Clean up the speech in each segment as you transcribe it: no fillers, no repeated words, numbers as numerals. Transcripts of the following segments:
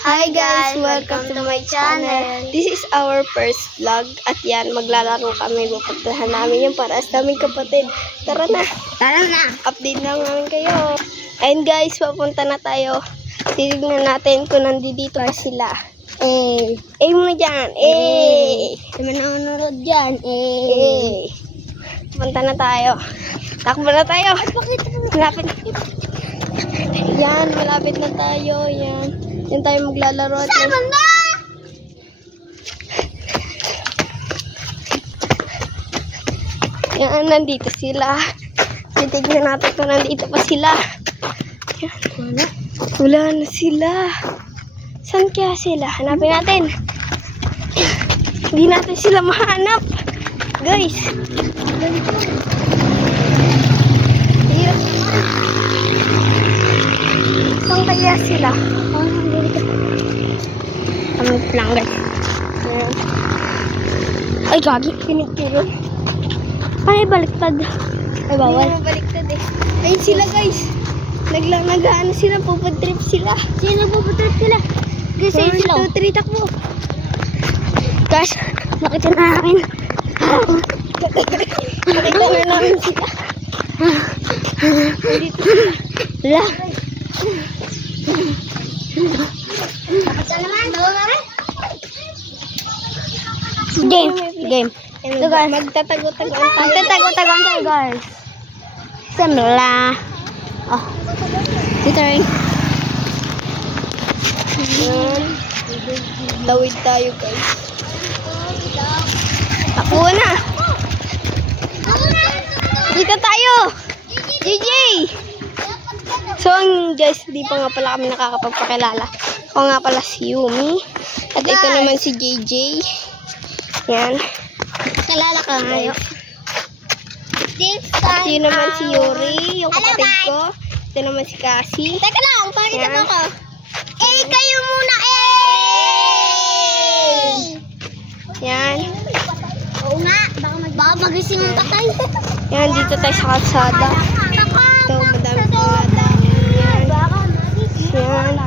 Hi guys! Welcome to my channel. This is our first vlog. At yan, maglalaro kami. Pupuntahan namin yung paras naming kapatid. Tara na! Tara na! Update na namin kayo. And guys, papunta na tayo. Titignan natin kung nandito na sila. Muna dyan. Naman ang nanonood dyan. Pupunta na tayo. Takbo na tayo. Malapit na. Yan, malapit na tayo. Yan. Yan tayo maglalaro. Sama na! Yan, nandito sila. Titignan natin kung nandito pa sila. Yan. Wala na sila. Saan kaya sila? Hanapin natin. Hindi natin sila mahanap. Guys. Hirap naman. Saan kaya sila? Kami lang guys. Ayan. Ay, gagi. Pinigtiro. Ay, baliktad. Ay, bawal. Ay, baliktad eh. Ayun sila guys. Naglagaan sila. Pupuntrip sila. Sino puputrip sila? Guys, ayun sila. 1, 2, 3, takbo. Guys, nakita na namin. Nakita na namin sila. Nandito sila. Wala. Nakita naman. Dawa na rin. Game. So guys, magtatago-tagoan tayo. Magtatago-tagoan tayo guys. Samla. Oh. Dito rin. Yan. Tawid tayo guys. Takbo na. Dito tayo. JJ. So guys, di pa nga pala kami nakakapagpakilala. Ako nga pala si Yumi. At ito naman si JJ. Yan. Kalala ka ngayon. At yun naman si Yuri, yung kapatid ko. Ito naman si Cassie. Teka lang, pakita mo ko. Kayo muna, Yan. Oo nga, baka magising yung tatay. Yan, dito tayo sa kalsada. Ito, madami pong nadaan. Yan. Yan.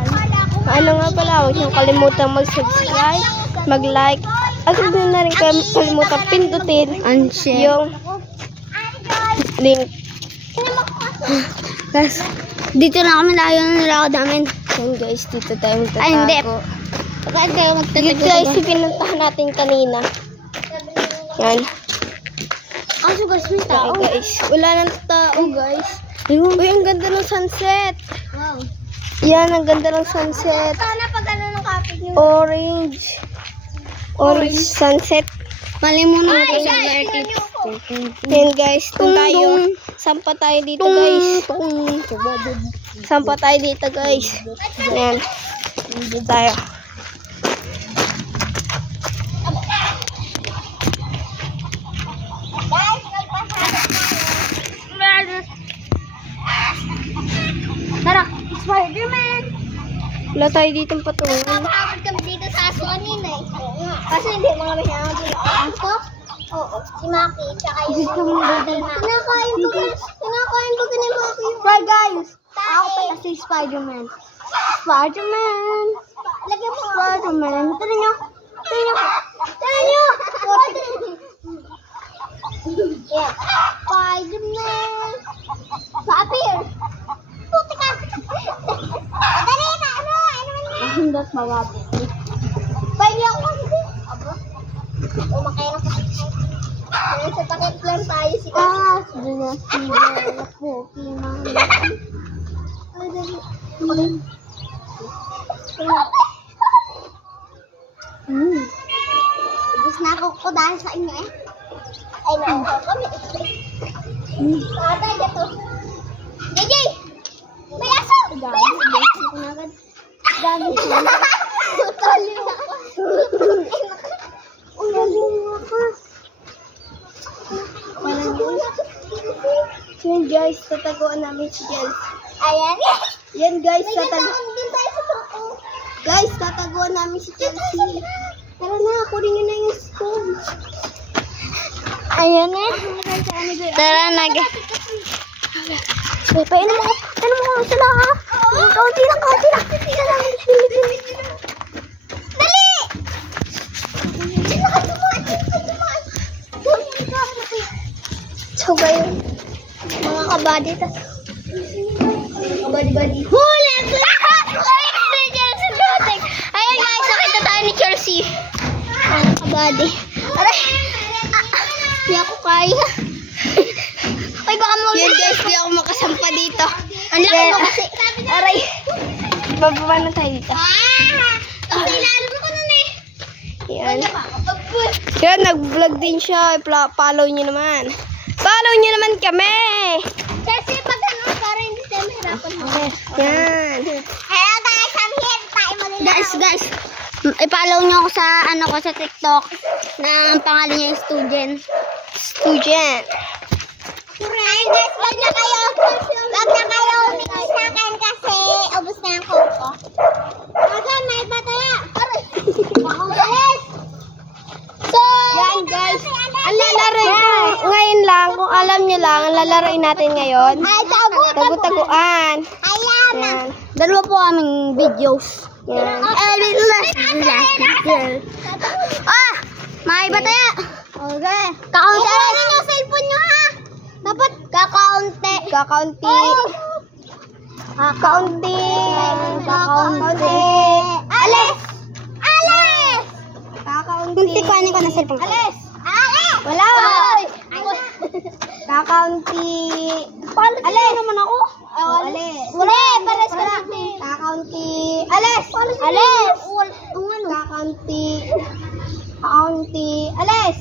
Ano nga pala, huwag niyong kalimutang mag-subscribe, mag-like, at huwag niyo na rin kalimutang pindutin yung link. Guys, dito na kami tayo ng nilakad namin. Yan guys, dito tayo magtatago. Ay, hindi. Bakit kayo magtatago? Dito guys, pinuntahan natin kanina. Yan. Kaso guys, may tao. Okay guys, wala nang tao guys. Uy, ang ganda ng sunset. Wow. Yan, ang ganda ng sunset. Sana pag ano ng kapit niyo. Orange sunset. Mali muna natin sa vertic. Yan guys, doon tayo. Sampa tayo dito guys. Sampa tayo dito guys. Yan. Dito tayo. Tara, Spider-Man! Wala tayo dito patungan. Nakakapagod kami dito sa aso kanina eh. Kasi hindi mo kami sinama dito. Aso? Oo. Si Maki, tsaka yung kinakain ko ka ni Maki. Try guys. Ako pala si Spider-Man. Spider-Man! Lagyan mo Spider-Man. Tara nyo! Tara nyo! Yeah. Spider-Man! Pa-appear! Puti ka! Dali na! Ano Hindot mawabot. Pwede ako kasi. Aba? Umakay na kasi. Kaya sa takip lang tayo si kasi. Sige na. Ako. Ay, dali. Ubus na ako ko dahil sa inyo eh. Ay, nakuha kami. Tatay, gato. JJ! May aso! May aso! Dami siya. Tali na ako. So yan guys, tataguan namin si Jels. Ayan. Yan guys, May ganahan din tayo sa toko. guys, tataguan namin si Chelsea. Tara na, kunin nyo na yung spoon. Ayan eh. Tara na. Painom mo sila ha. Kaunti lang. So kayo, mga kabady, tas kabady-bady. Huli! Ayan guys, nakita tayo ni Chelsea. Mga kabady. Aray! Hindi ako kaya. Ay, baka mo. Yan guys, di ako makasampa dito. Ang laki mo kasi. Aray. Bababa na tayo dito. Ang ilalim ko nun eh. Yan. Yan, nag-vlog din siya. Follow nyo naman. Follow nyo naman kami. Chelsea, pag ano, para hindi tayo mahirapan mo. Yan. Hello guys, I'm here. Tayo mo nila. Guys, i-follow nyo ako sa ano ko sa TikTok na ang pangalan niya is Student. Student. Ayun guys, wag na kayo humingi sa akin kasi ubos na yung coke ko. Aga, may bataya. Yes! So, Yan guys. Ang lalaroin ko ngayon lang, kung alam nyo lang, ang lalaroin natin ngayon. ay, Tagu-taguan. Ayan. Yan. Dalawa po aming videos. Yan. Ah! May bataya. Okay. Kakaunti. Ano yung cellphone nyo ha? Dapat kakaunti. Kakaunti. Kakaunti. Kakaunti. Alis! Alis! Kakaunti. Kunti ko ano ko na cellphone. Alis! Alis! Wala. Kakaunti. Alis! naman ako. Alis. Wala, pares ka na. Kakaunti. Alis. Alis! Kakaunti. Kakaunti. Alis.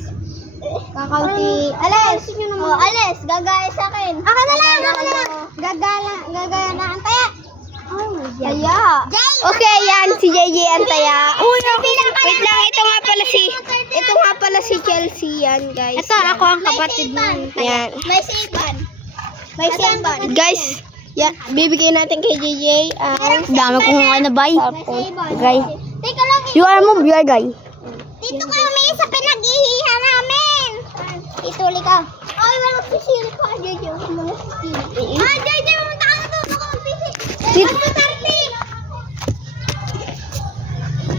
Kakaunti. Alis. Oh, alis! Gagaya sa akin. Akin na lang! Gagaya na ang taya. Jay! Taya. Okay, yan si JJ ang taya. Wait lang, ito nga pala si Chelsea yan, guys. Ito, Yan. ako ang kapatid mo. Yan. May saban. May saban. Guys, yan, bibigyan natin kay JJ ang Dami kong ano ba? guys. Teka lang. You are move, you are guy. Dito kami sa pinag-ihihan namin. Ituli ka. Ay, walang sisili ka, JJ. Walang sisili. Ah, JJ, mamunta ka na doon. Ako mag-sisili. Sit. Ano,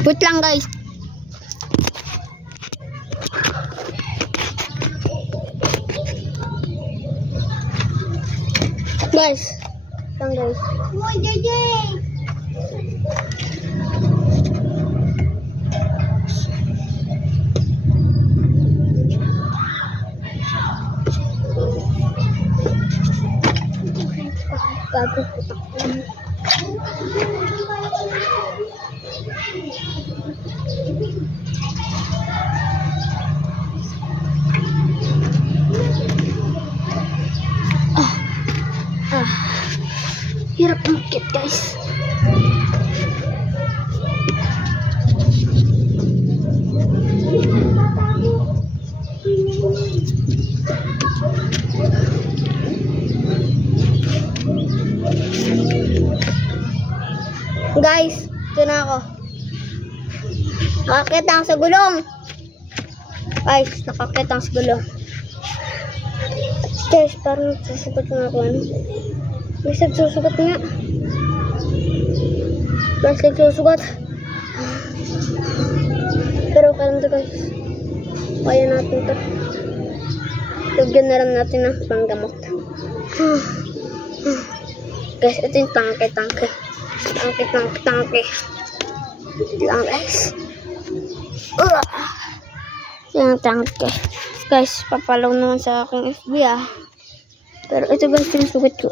Put lang, guys. Guys. Lang guys. Uy, JJ. Hirap umakit, guys. Guys, ito na ako. Nakakita ako sa gulong. Guys, nakakita ako sa gulong. Guys, parang nagsusugat nga ako. Ano? Guys, nagsusugat nga. Guys, nagsusugat. Pero kalam to guys. Kaya natin to. Lagyan na lang natin ng panggamot. Guys, ito yung tangke. Tangke lang guys. Yung tangke. Guys, papalaw naman sa aking FB ah. Pero ito guys, yung sugat ko.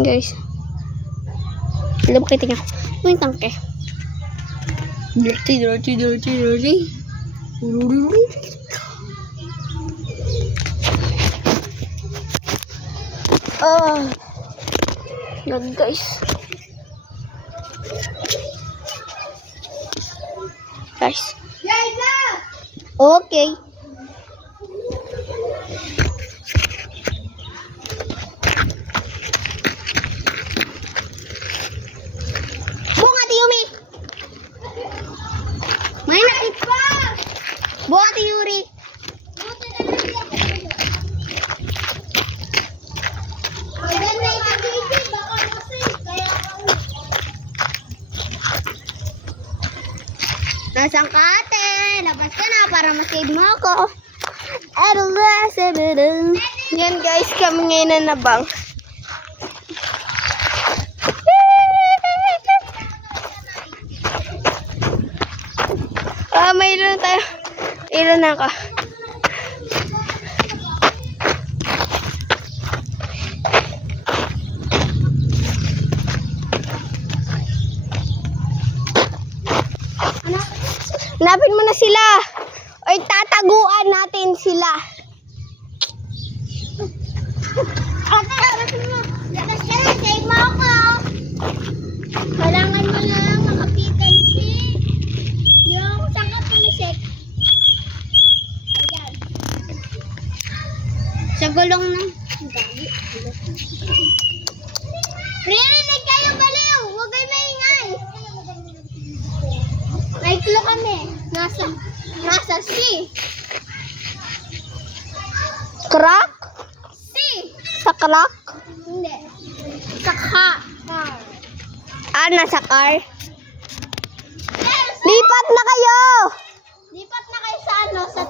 Guys. Alam ko tingnan ko. Yung tangke. Dirty. Yan guys. Guys. Okay. Bunga Tiyumi. May nakit pa. Bunga Tiyuri. Nasaan ka ate? mag-ingat ka na para masave mo ako. Yan guys, kami ngayon na nabang. Mayroon tayo. Ilan na ako. Hanapin mo na sila. O tataguan natin sila. Ate, harasin mo. Lakas ka na, save mo ako. Kailangan mo na lang makapitan yung saan ka pumisik. Ayan. Sa gulong ng dami. Ririnig kayo baliw. Huwag kayo maingay. May clue kami. Nasa C. Crack? C. Sa crack? Hindi. Sa car. Nasa car? Yes! Lipat na kayo! Lipat na kayo sa ano? Sa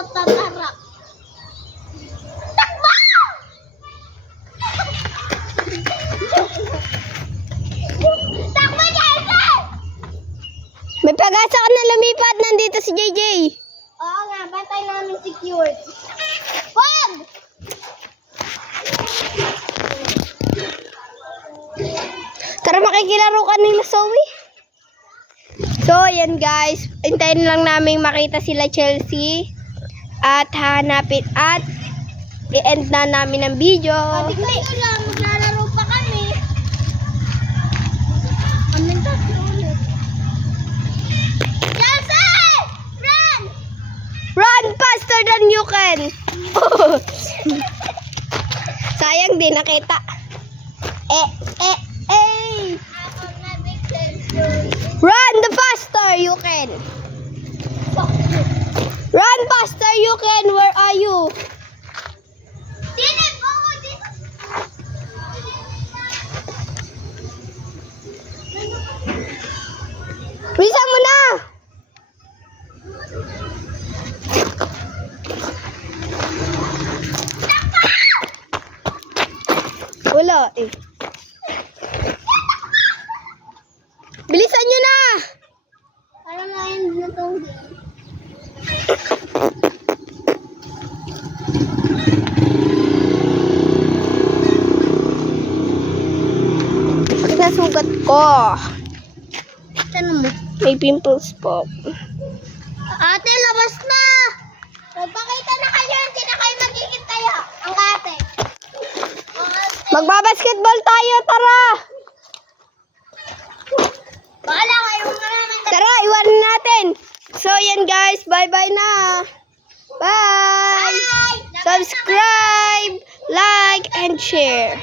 tatarak. Takbo! Takbo, Jesse! May pag-asa ka na lumipat. Nandito si JJ. Oo nga, batay namin secured. Wag! Tara, makikilaro ka nila, Zoe. So, ayan guys. Hintayin lang namin makita sila Chelsea. At hanapin at i-end na namin ang video. Sabi ko lang, maglalaro pa kami. Anong tatlo ulit? Jesse! Run! Run faster than you can. Sayang din nakita. Run the faster you can. Run faster you can. Where are you? Sino po dito? Bisa mo na. Wala eh. Bilisan nyo na. Parang ngayon na itong game. Bakit nasugat ko? Tanong mo. May pimples po. Ate, labas na! Magpakita na kayo, hindi na kayo magiging tayo. Ang ate. Ang ate. Magbabasketball tayo, tara. Bahala kayo maraming. Tara, iwanan natin. So, yan guys. Bye-bye na. Bye. Bye! Subscribe, like, and share.